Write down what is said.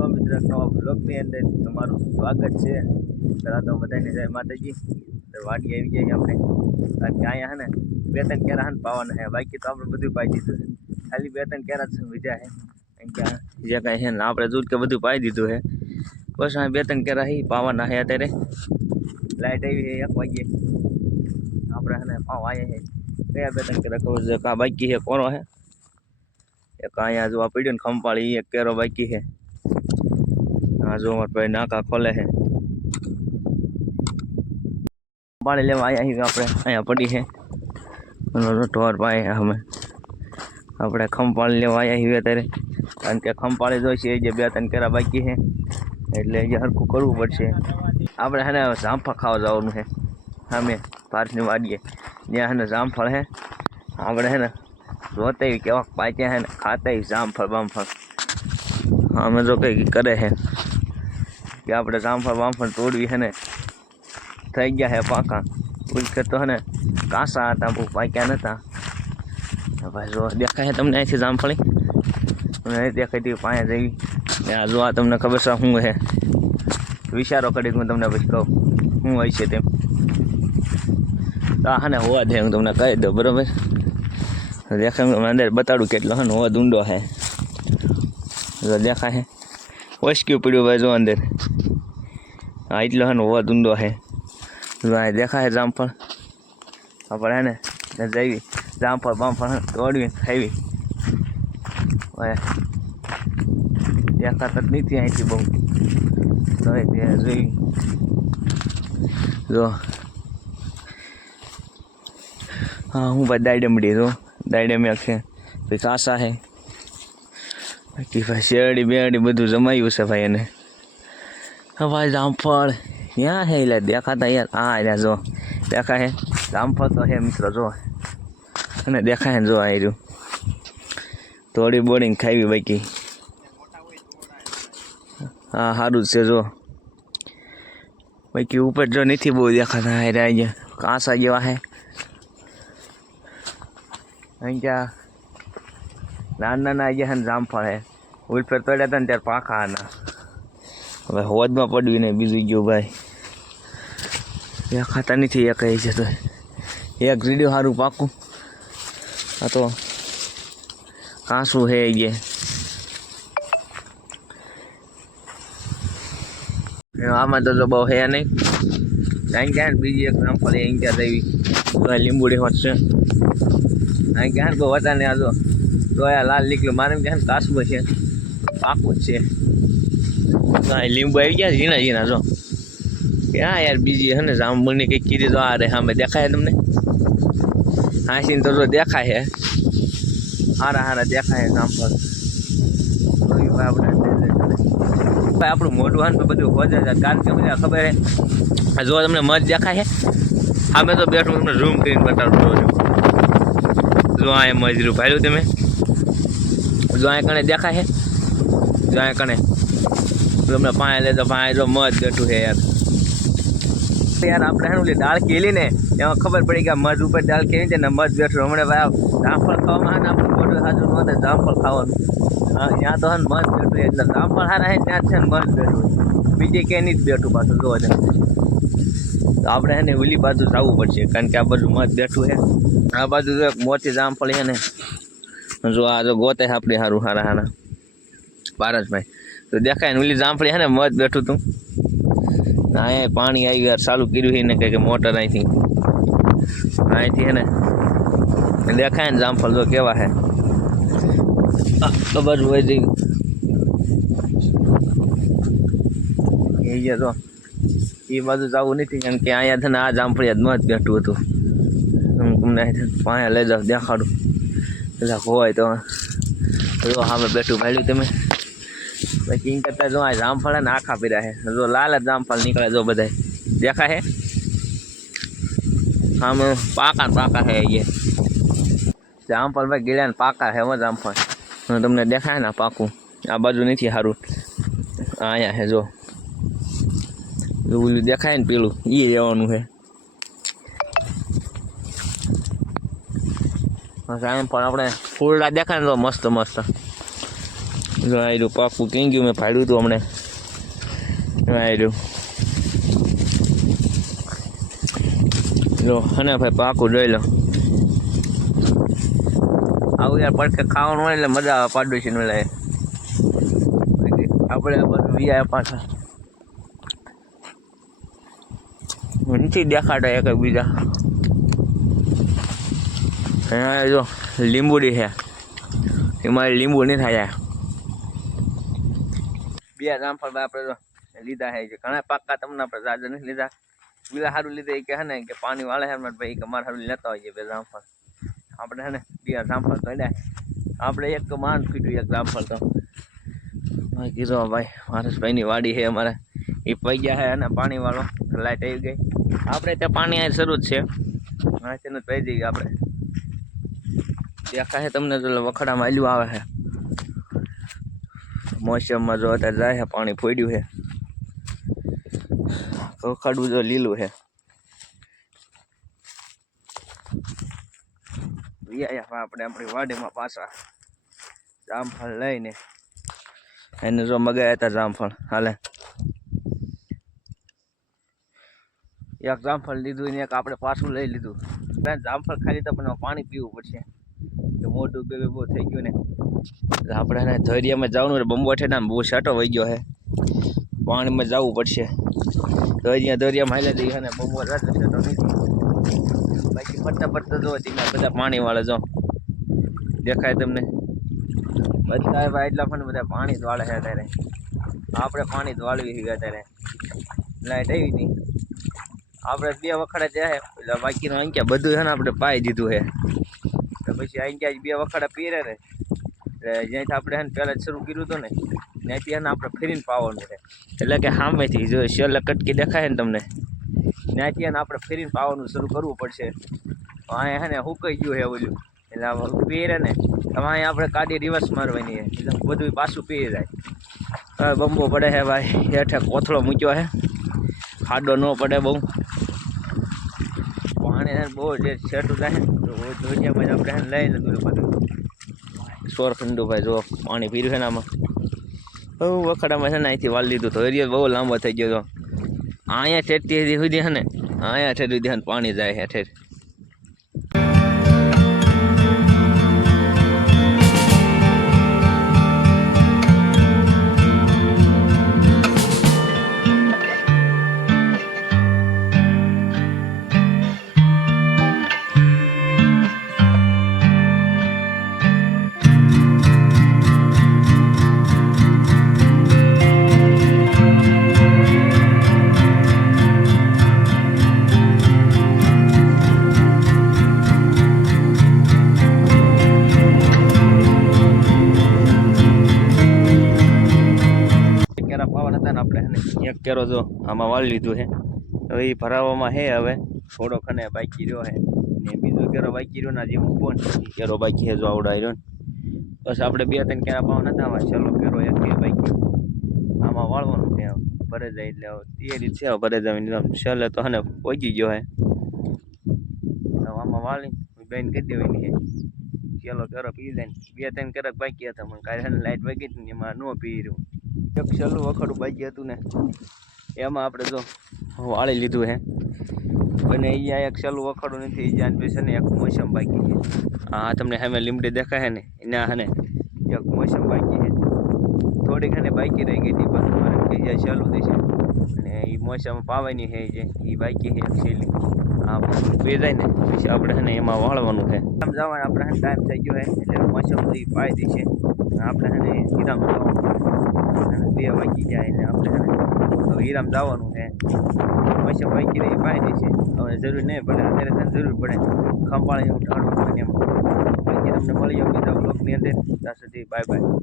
તો મિત્ર એક નવા બ્લોગની અંદર તમારું સ્વાગત છે. પહેલાં તો બધાને જય માતાજી. તો વાડી આવી જાય આપણે? કારણ કે અહીંયા હે ને, બે ત્રણ કેરા હે ને પાવાના છે. બાકી તો આપણે બધું પાઈ દીધું છે. ખાલી બે ત્રણ કેરા જ વિધા છે. કારણ કે આ જે કાંઈ છે ને, આપણે દૂધ કે બધું પાઈ દીધું છે. બસ આ બે ત્રણ કેરા હે પાવાના છે અત્યારે. લાઇટ આવી છે એક વાગ્યે. આપણે હે ને, પાવ આવ્યા છે. કયા બે ત્રણ કેરા ખબર છે? કા બાકી છે કોનો છે. એક અહીંયા જો આ પીડ્યું ને ખંપાળી, એક કેરો બાકી છે. હા જો અમારે ભાઈ નાકા ખોલે છે પાણી લેવા અહીંયા આપણે અહીંયા પડી છે ઢોર પાય અમે આપણે ખંપાળી લેવા આવ્યા છીએ અત્યારે કારણ કે ખંપાળી જોઈ છે જે બે ત્રણ કેરા બાકી છે એટલે જે હરખું કરવું પડશે। આપણે હેને જામફળ ખાવા જવાનું છે। સામે પાર્કની વાડીએ। ત્યાં હેને જામફળ છે આપણે હેને જોતે કેવા પાક્યા છે ને ખાતા જામફળ બામફળ। અમે જો કંઈક કરે છે કે આપણે જામફળ બામફળ તોડવી છે ને, થઈ ગયા છે પાકા. ઉલકે તો હે ને, કાસા હતા, બહુ પાક્યા નતા. ભાઈ જો, દેખાય છે તમને અહીંથી જામફળી મને નહીં દેખાતી પાસે જઈ ને આ જો, આ તમને ખબર છે શું છે વિચારો કરી હું તમને પછી કહું, શું હોય છે તેમ. તો આ ને હોવા દે, હું તમને કહી દઉં, બરાબર? દેખાય હું અંદર બતાડું કેટલો હે ને હોવા ઊંડો છે જો દેખાય છે ઓછક્યું પડ્યું ભાઈ જો અંદર. હા એટલો હે ને હોવા ધૂંધો જો આ દેખાય જામફળ. આપણે હે ને જઈવી જઈ જામફળ બામફળ તોડવી ખાવી હવે દેખાતા જ નથી અહીંથી બહુ. તો ત્યાં જોઈ જો. હા, હું ભાઈ દાયડમડી જો. દાયડમ છે. પછી કાસા છે બાકી ભાઈ શેરડી બેરડી બધું જમાયું છે ભાઈ એને. હા ભાઈ જામફળ ક્યાં હે એટલે દેખાતા યાર. હા એટલે જો. દેખાય જામફળ તો હે મિત્રો, જો. અને દેખાય જો આ રહ્યું. થોડી બોડીને ખાવી બાકી. હા સારું છે, જો. બાકી ઉપર જો નથી બહુ દેખાતા હારે અહીંયા. કાંસા જેવા હે. અહીં ક્યાં નાના નાના અહીંયા જામફળ છે ઉલફેર તોડ્યા હતા ને ત્યારે પાંખા હતા હવે હોદમાં પડવી ને બીજું ગયું ભાઈ. એ ખાતા નથી, એક કહે છે તો. એક રીડિયો સારું પાકું. આ તો કાંસું હે એ. આમાં તો જો બહુ હે નહીં. અહીં ક્યાં બીજી એક રામફળી અહીં ક્યાં દેવી? લીંબુડી હોટશે અહીં ક્યાં બહુ હતા ને આ તો લાલ નીકળ્યું. મારે ક્યાં કાસબો છે. પાકું જ છે. લીંબુ આવી ગયા ઝીણા ઝીણા, જો. ક્યાં યાર, બીજી હે ને, જાંબુની કંઈક કીધી તો આ રે સામે દેખાય તમને? હાસીને તો જો દેખાય હારા હારા દેખાય ભાઈ આપણે આપણું મોટું હાન બધું હોજે છે. કારણ કે ખબર હે જો તમને મજ દેખાય છે. સામે તો બેઠું તમને ઝૂમ કરીને બતાવું જોજો જો. આ મજરું ભાઈ તમે. જો આ કણે દેખાય છે. જો આ કણે તમને પાણી લે તો પાણી તો મધ બેઠું છે યાર. યાર, આપણે શું દાળ કેલી ને, એમાં ખબર પડી કે મધ ઉપર દાળ કેવી ને મધ બેઠું હમણાં ભાઈ જામફળ ખાવામાં આપણું મોઢું સાચું ન થાય જામફળ ખાવાનું. ત્યાં તો હે મધ બેઠું એટલે જામફળ હારા હે ત્યાં છે ને મધ બેઠું બીજે ક્યાંય નહીં જ બેઠું પાછું, જોવા જાય તો આપણે એને ઓલી બાજુ જવું પડશે, કારણ કે આ બાજુ મધ બેઠું છે. આ બાજુ તો એક મોટી જામફળી છે ને. જો આ જો ગોતે આપણે સારું હારા હારા. પારસભાઈ. તો દેખાય ને ઓલી જામફળી હે ને મત બેઠું તું. અહીંયા પાણી આવી યાર ચાલુ કર્યું છે ને કે મોટર અહીંથી. અહીંથી હે ને દેખાય ને જામફળ તો કેવા છે ખબર હોય જઈ એ તો એ બાજુ જવું નથી, કેમ કે અહીંયા થઈને આ જામફળી જ મત બેઠું હતું. હું તમને પાયા લઈ જાઉં, દેખાડું. એટલે હોય તો. જો, સામે બેઠું ભાડ્યું તમે. પછી એમ કરતા જો આ જામફળ ને આખા પીરા છે જો લાલ જ જામફળ નીકળે જો બધા દેખાય છે આમ પાકા પાકા છે એ જામફળ ભાઈ ગીળ્યા ને પાકા છે એમાં જામફળ. તમને દેખાય ને પાકું. આ બાજુ નથી સારું અહીંયા છે જો. ઓલું દેખાય ને પેલું એ લેવાનું છે જામફળ આપણે ફૂલડા દેખાય ને તો મસ્ત મસ્ત. આયરું પાકું કેમ ગયું? મેં ફાડ્યું હતું હમણે. આયરું જો અને ભાઈ પાકું જોઈ લો. આવું યાર પડકે ખાવાનું હોય એટલે મજા આવે, પાડોશી નું લે આપણે બધું વિયા પાછા. નથી દેખાતા એક બીજા. અહીંયા જો લીંબુડી છે. એમાં લીંબુ નહીં થાય બે જામફળ આપણે લીધા હે ઘણા પાકા તમને આપણે જાજર નથી લીધા. બીજા સારું લીધા એ કે હે ને કે પાણી વાળે ને ભાઈ કે મારે સારું લેતા હોઈએ બે જામફળ. આપણે હે ને બે જામફળ કાઢ્યા આપણે એક માન પીધું એક જામફળ તો. ભાઈ કીધું ભાઈ મારેશભાઈની વાડી છે અમારે. એ પૈ ગયા છે અને પાણી વાળો લાઈટ આવી ગઈ. આપણે ત્યાં પાણી અહીં શરૂ જ છે. હા તેને પઈ જઈએ આપણે. દેખાય તમને તો વખડામાં આલ્યું આવે છે મોસમમાં જો અત્યારે જાય છે પાણી ફોડ્યું છે. વખડવું જો લીલું છે. આપણે આપણી વાડીમાં પાછા. જામફળ લઈને. એને જો મગાયા હતા જામફળ. હાલે. એક જામફળ લીધું ને એક આપણે પાછું લઈ લીધું. જામફળ ખાલી તો પણ પાણી પીવું પડશે. મોઢું બહુ થઈ ગયું ને. આપણે એને ધૈર્યમાં જવાનું એટલે બંબોઠે ને બહુ છાંટો વહી ગયો છે પાણીમાં જવું પડશે. ધૈર્ય ધૈર્યમાં હાલે દઈએ અને બંબો રાતો નથી બાકી ફરતા ફરતા જો ધીમે બધા પાણી વાળે જો. દેખાય તમને? બધા એટલા પણ બધા પાણી જ વાળે છે અત્યારે. આપણે પાણી જ વાળવી છે અત્યારે. લાઈટ આવી નહીં આપણે બે વખડા જાય એટલે બાકીનું અંક્યા બધું છે ને આપણે પાઈ દીધું છે પછી અંક્યા બે વખડા પીરે ને. એટલે જ્યાંથી આપણે એને પહેલાં જ શરૂ કર્યું હતું ને ત્યાંથી એને આપણે ફેરીને પાવાનું છે. એટલે કે સામેથી જો શેલ કટકી દેખાય ને તમને? ત્યાંથી એને આપણે ફેરીને પાવાનું શરૂ કરવું પડશે. અહીંયા હે ને હુકાઈ ગયું છે ઓલું. એટલે પીરે ને અહીંયા આપણે કાઢી રિવર્સ મારવાની છે. એટલે બધું પાછું પી જાય. બંબો પડે છે ભાઈ. હેઠે કોથળો મૂક્યો છે. ખાડો ન પડે બહુ. પાણી બહુ જે છેટું થાય તો દોડિયામાં આપણે છે ને લઈ લીધું બધું. સોર ખંડુ ભાઈ જો પાણી પીર્યું છે ને આમાં. બહુ વખડામાં છે ને અહીંથી વાલ લીધું તો. એરિયો બહુ લાંબો થઈ ગયો તો. અહીંયા ઠેઠથી સુધી છે ને, અહીંયા ઠેઠ સુધી પાણી જાય છે ઠેઠ એક કેરો જો, આમાં વાળી લીધું છે. હવે એ ભરાવામાં છે હવે. થોડો ખને બાકી રહ્યો છે. ને બીજો કેરો બાકી રહ્યો ને જે મૂકો ને. કેરો બાકી છે જો આવડાવી રહ્યો બસ આપણે બે ત્રણ કેરા પાવા નતા આમાં ચલો કેરો એક કે બાકી આમાં વાળવાનું છે ભરે જાય એટલે હવે તૈયારી છે ભરે જાય. છેલ્લે તો હને પહોંચી ગયો હે. આમાં વાળી બેન કરી દેવાની છે ચલો કેરો પી જાય બે ત્રણ કેરક બાકી હતા. મને કાલે લાઇટ વાગી હતી એમાં ન પી રહ્યું. એક છેલ્લું વખડું બાકી હતું ને. એમાં આપણે જો વાળી લીધું હે. અને અહીંયા એક છેલ્લું વખડું નથી એ પછી ને એક મોસમ બાકી છે. હા તમને સામે લીમડી દેખાય ને, એના હને એક મોસમ બાકી છે. થોડીક હને બાકી રહી ગઈ હતી, પણ કે જ્યાં ચાલુ થશે અને એ મોસમ પાવાની છે જે એ બાકી છે છેલ્લી. બે ને પછી આપણે છે ને એમાં વાળવાનું છે. આમ જવાનું આપણે હે ટાઈમ થઈ ગયો છે એટલે મોસમ એ પાઈ દેશે આપણે છે ને હીરામ જવાનું બે વાગી જાય એટલે આપણે છે ને હવે હીરામ જવાનું છે મોસમ બાકી રહી પાઈ દેશે હવે જરૂર નહીં પડે અત્યારે તને જરૂર પડે ઉઠાડવું હોય એમ એમાં બાકી તમને મળી જાવ બીજા બ્લોગની અંદર ત્યાં સુધી બાય બાય